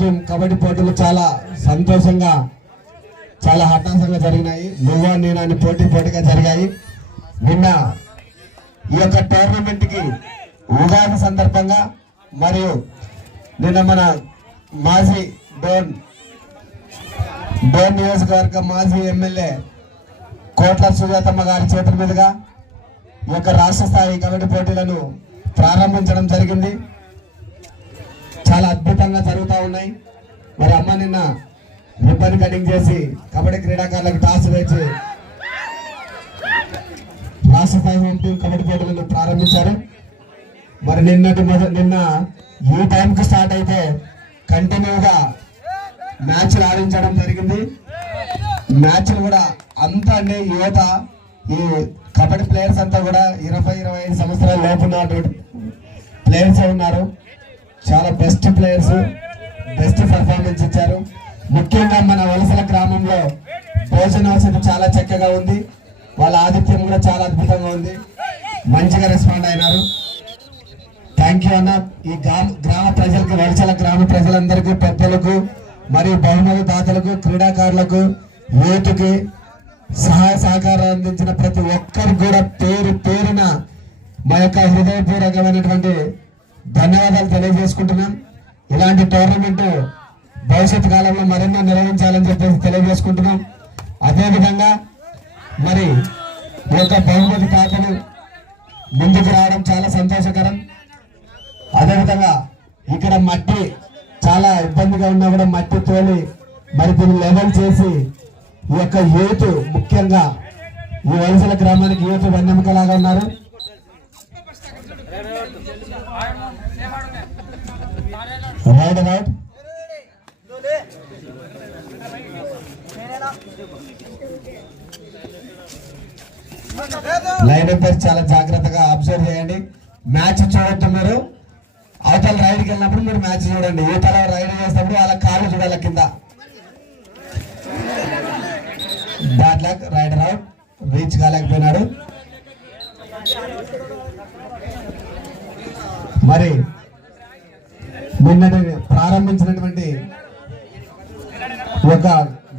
Home kabaddi పోటీలు చాలా సంతోషంగా చాలా హఠాసంగా జరిగినాయి. నువ్వా నేను అని పోటీ పోటీగా జరిగాయి. నిన్న ఈ యొక్క టోర్నమెంట్కి ఉగాది సందర్భంగా మరియు నిన్న మన మాజీ డోన్ డోన్ నియోజకవర్గ మాజీ ఎమ్మెల్యే కోట్ల సుజాతమ్మ గారి చేతుల మీదుగా ఈ యొక్క రాష్ట్ర స్థాయి కబడ్డీ పోటీలను ప్రారంభించడం జరిగింది. అద్భుతంగా జరుగుతూ ఉన్నాయి. మరి అమ్మ నిన్న రిబ్బన్ కటింగ్ చేసి కబడ్డీ క్రీడాకారులకు టాస్ వేసి రాష్ట్ర స్థాయి హోమ్ టీం కబడ్డీ పోటీలను ప్రారంభించారు. మరి నిన్నటి నిన్న ఈ టైంకి స్టార్ట్ అయితే కంటిన్యూగా మ్యాచ్లు ఆడించడం జరిగింది. మ్యాచ్లు కూడా అంతా అండి యువత ఈ కబడ్డీ ప్లేయర్స్ అంతా కూడా ఇరవై ఇరవై ఐదు సంవత్సరాల లోపు ఉన్నటువంటి ప్లేయర్సే ఉన్నారు. చాలా బెస్ట్ ప్లేయర్స్ బెస్ట్ పర్ఫార్మెన్స్ ఇచ్చారు. ముఖ్యంగా మన వలసల గ్రామంలో భోజన వసతి చాలా చక్కగా ఉంది. వాళ్ళ ఆతిథ్యం కూడా చాలా అద్భుతంగా ఉంది. మంచిగా రెస్పాండ్ అయినారు. థ్యాంక్ యూ అన్న. ఈ గ్రామ గ్రామ ప్రజలకు వలసల గ్రామ ప్రజలందరికీ పెద్దలకు మరియు బహుమతి దాతలకు క్రీడాకారులకు యూత్కి సహాయ సహకారం అందించిన ప్రతి ఒక్కరికి కూడా పేరు పేరున మా యొక్క హృదయపూర్వకమైనటువంటి ధన్యవాదాలు తెలియజేసుకుంటున్నాం. ఇలాంటి టోర్నమెంట్ భవిష్యత్ కాలంలో మరెన్నో నిర్వహించాలని చెప్పేసి తెలియజేసుకుంటున్నాం. అదేవిధంగా మరి ఈ యొక్క బహుమతి తాతలు ముందుకు రావడం చాలా సంతోషకరం. అదేవిధంగా ఇక్కడ మట్టి చాలా ఇబ్బందిగా ఉన్నా కూడా మట్టి తోలి మరి దీన్ని లెవెల్ చేసి ఈ యొక్క యూత్ ముఖ్యంగా ఈ వలసల గ్రామానికి యూత్ వెన్నెముకలాగా ఉన్నారు. రైట్ రైట్ లైన్ ఎంపైర్ చాలా జాగ్రత్తగా అబ్జర్వ్ చేయండి. మ్యాచ్ చూడొద్దు మీరు అవతల రైడ్కి వెళ్ళినప్పుడు మీరు మ్యాచ్ చూడండి. యువతల రైడ్ చేసినప్పుడు వాళ్ళ కాళ్ళు చూడాలి కింద. Bat lock raider out reach కాలేకపోయినాడు. మరి నిన్నటి ప్రారంభించినటువంటి ఒక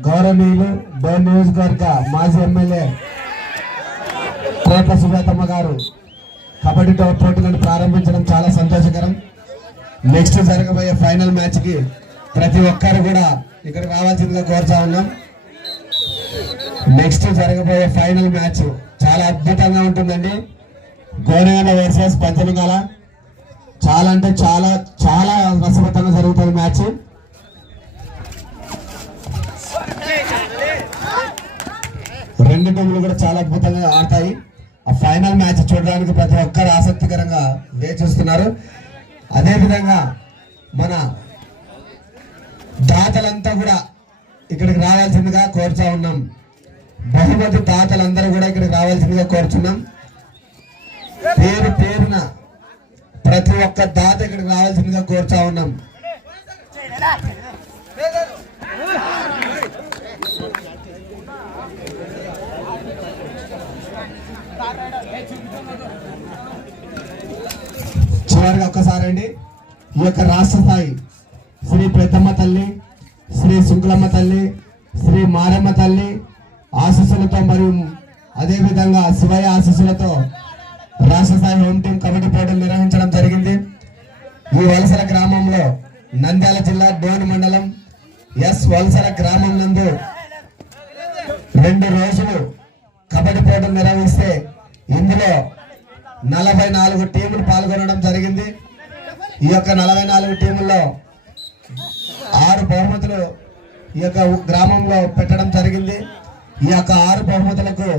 గౌరవనీయులు డోన్ నియోజకవర్గ మాజీ ఎమ్మెల్యే కోట్ల సుజాతమ్మ గారు కబడ్డీ టో- పోటీలను ప్రారంభించడం చాలా సంతోషకరం. నెక్స్ట్ జరగబోయే ఫైనల్ మ్యాచ్కి ప్రతి ఒక్కరు కూడా ఇక్కడ రావాల్సిందిగా కోరుతా ఉన్నాం. నెక్స్ట్ జరగబోయే ఫైనల్ మ్యాచ్ చాలా అద్భుతంగా ఉంటుందండి. గోనెగల వర్సెస్ పంచలింగాల చాలా అంటే చాలా చాలా రసవత్తంగా జరుగుతుంది మ్యాచ్. రెండు టీంలు కూడా చాలా అద్భుతంగా ఆడతాయి. ఆ ఫైనల్ మ్యాచ్ చూడడానికి ప్రతి ఒక్కరు ఆసక్తికరంగా వేచిస్తున్నారు అదేవిధంగా మన దాతలంతా కూడా ఇక్కడికి రావాల్సిందిగా కోరుతా ఉన్నాం. బహుమతి దాతలందరూ కూడా ఇక్కడికి రావాల్సిందిగా కోరుచున్నాం. పేరు పేరున ప్రతి ఒక్క దాత ఇక్కడికి రావాల్సిందిగా కోరుతా ఉన్నాం. చివరిగా ఒక్కసారి అండి ఈ యొక్క రాష్ట్ర స్థాయి శ్రీ పెద్దమ్మ తల్లి శ్రీ శుక్లమ్మ తల్లి శ్రీ మారమ్మ తల్లి ఆశీస్సులతో మరియు అదేవిధంగా శివయ్య ఆశీస్సులతో రాష్ట్ర స్థాయి హోమ్ టీం కబడ్డీ పోటీలు నిర్వహించడం జరిగింది. ఈ వలసల గ్రామంలో నంద్యాల జిల్లా డోన్ మండలం ఎస్ వలసల గ్రామం నందు రెండు రోజులు కబడ్డీ పోటీలు నిర్వహిస్తే ఇందులో నలభై నాలుగు టీములు పాల్గొనడం జరిగింది. ఈ యొక్క నలభై నాలుగు టీముల్లో ఆరు బహుమతులు ఈ యొక్క గ్రామంలో పెట్టడం జరిగింది. ఈ యొక్క ఆరు బహుమతులకు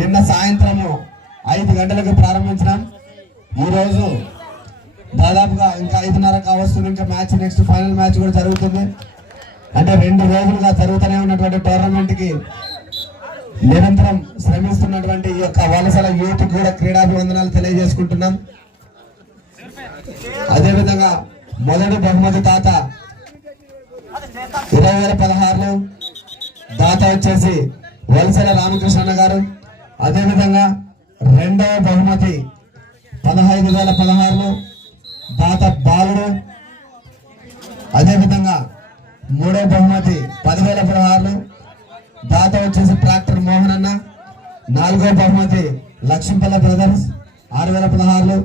నిన్న సాయంత్రము ఐదు గంటలకు ప్రారంభించినాం. ఈరోజు దాదాపుగా ఇంకా ఐదున్నర కావస్తుంది. ఇంకా మ్యాచ్ నెక్స్ట్ ఫైనల్ మ్యాచ్ కూడా జరుగుతుంది. అంటే రెండు రోజులుగా జరుగుతూనే ఉన్నటువంటి టోర్నమెంట్కి నిరంతరం శ్రమిస్తున్నటువంటి ఈ యొక్క వలసల యూత్ కూడా క్రీడాభివందనాలు తెలియజేసుకుంటున్నాం. అదేవిధంగా మొదటి బహుమతి తాత ఇరవై వేల పదహారులో దాత వచ్చేసి వలసల రామకృష్ణ గారు. అదేవిధంగా రెండవ బహుమతి పదహైదు వేల పదహారులు దాత బాలుడు. అదేవిధంగా మూడవ బహుమతి పదివేల పదహారులు దాత వచ్చేసి ట్రాక్టర్ మోహన్ అన్న. నాలుగో బహుమతి లక్ష్మీపల్ల బ్రదర్స్ ఆరు వేల పదహారులు.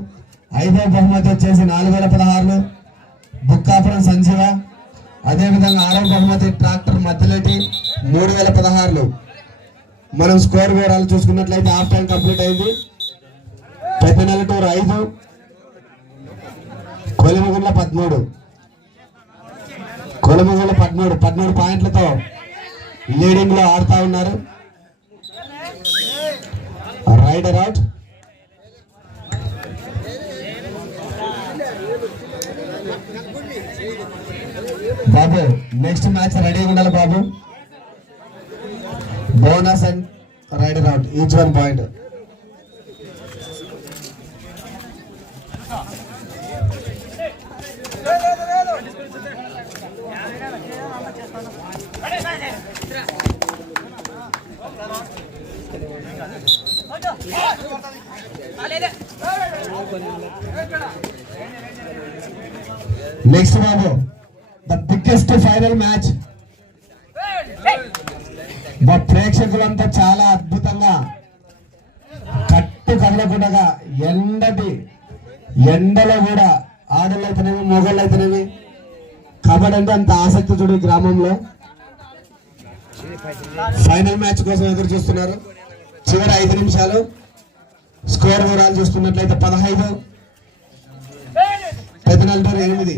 ఐదవ బహుమతి వచ్చేసి నాలుగు వేల పదహారులు బుక్కాపురం సంజీవ. అదేవిధంగా ఆరవ బహుమతి ట్రాక్టర్ మధ్యలేటి మూడు వేల పదహారులు. మనం స్కోర్ వివరాలు చూసుకున్నట్లయితే హాఫ్ టైం కంప్లీట్ అయింది. పెద్దనెలటూరు ఐదు. కొలిమగుండ్ల పదమూడు. కొలిమగుండ్ల పదమూడు. పదమూడు పాయింట్లతో లీడింగ్లో ఆడుతా ఉన్నారు. Raider out. బాబు నెక్స్ట్ మ్యాచ్ రెడీగా ఉండాలి బాబు. Bonus and raider out each one point next Babu the biggest final match ప్రేక్షకులంతా చాలా అద్భుతంగా కట్టు కదలకుండా ఎండటి ఎండలో కూడా ఆడలు అయితేనేమి మొగళ్ళు అయితేనేమి కబడ్డీ అంటే అంత ఆసక్తి చూడు గ్రామంలో. ఫైనల్ మ్యాచ్ కోసం ఎదురు చూస్తున్నారు. చివరి ఐదు నిమిషాలు. స్కోర్ వివరాలు చూస్తున్నట్లయితే పదహైదు. పెద్ద నలభై ఎనిమిది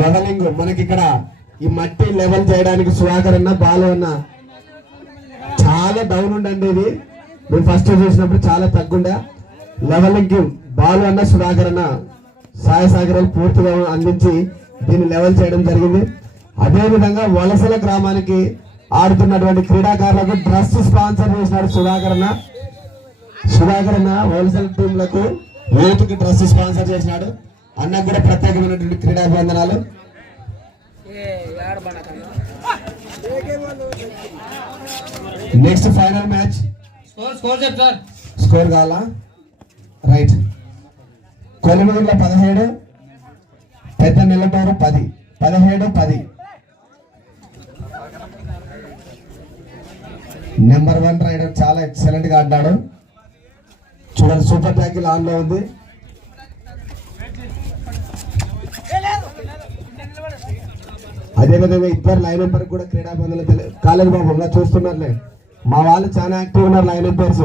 లెవలింగ్ మనకి ఇక్కడ ఈ మట్టి లెవెల్ చేయడానికి సుధాకర్ అన్న బాలు అన్న చాలా డౌన్ ఉండండి ఇది. మేము ఫస్ట్ చూసినప్పుడు చాలా తగ్గుండే. లెవలింగ్ బాలు అన్న సుధాకర్ అన్న సాయ సాగరాలు పూర్తిగా అందించి దీన్ని లెవెల్ చేయడం జరిగింది. అదేవిధంగా వలసల గ్రామానికి ఆడుతున్నటువంటి క్రీడాకారులకు డ్రెస్ స్పాన్సర్ చేసినాడు సుధాకర్ అన్న. సుధాకర్ అన్న హోల్సేల్ టీంలకు యూత్కి డ్రెస్ స్పాన్సర్ చేసినాడు. అన్నకు కూడా ప్రత్యేకమైనటువంటి క్రీడాభివందనాలు. Next final match. స్కోర్ కావాలా? రైట్. కొలిమిగుండ్ల పదిహేడు పెద్ద నెల్లటూరు పది. పదిహేడు పది. నెంబర్ వన్ రైడర్ చాలా ఎక్సలెంట్గా ఆడినాడు. చూడండి సూపర్ ట్యాకిల్ ఆన్లో ఉంది. అదేవిధంగా ఇద్దరు లైన్ ఎంపైర్ కూడా క్రీడా బంధువులు కాలేజ్ బాబు ఇలా చూస్తున్నారులే. మా వాళ్ళు చాలా యాక్టివ్ ఉన్నారు లైన్ ఎంపైర్స్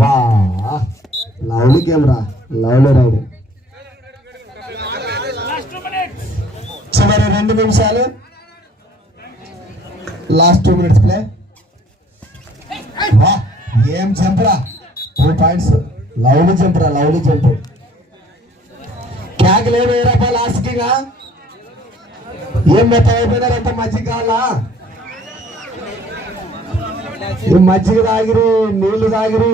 వా లవ్లీ కెమెరా లవ్లీ రైడ్ చివరి రెండు నిమిషాలు. లాస్ట్ టూ మినిట్స్ ప్లే వా ఏం చెప్పరా? టూ పాయింట్స్ లవ్లీ జంపరా లవ్లీ జంప్ క్యాక్ లేదు లాస్ట్ కింగ్ ఏం మెత్త అయిపోయినారంత మజ్జిగ కావాలా ఈ మజ్జిగ తాగిరి నీళ్ళు తాగిరి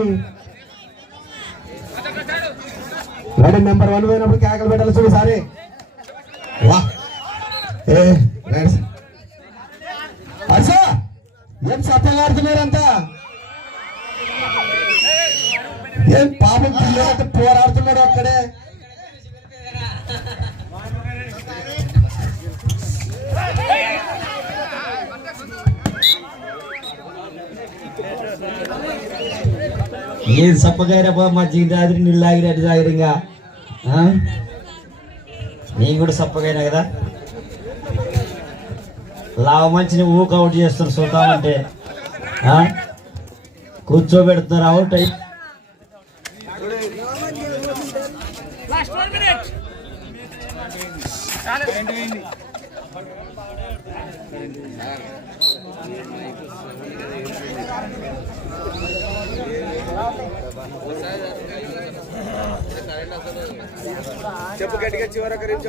రెడీ నెంబర్ వన్ పోయినప్పుడు కేకలు పెట్టాలి చూడు సారీ వా ఏ రైట్ అర్సా ఏం సత్యం ఆడుతున్నారంతా ఏం పాపం పిల్లలతో పోరాడుతున్నారు అక్కడే. ఏది సప్పగారప్ప మా జీవితాదిరి నీళ్ళు తాగిరి అటు తాగిరి నీ కూడా సప్పగైనా కదా? లావ మంచిని ఊకౌట్ చేస్తారు చూద్దామంటే కూర్చోబెడుతున్నారు అవుట్ అయి చెప్పు గట్టిగా చివరకరించు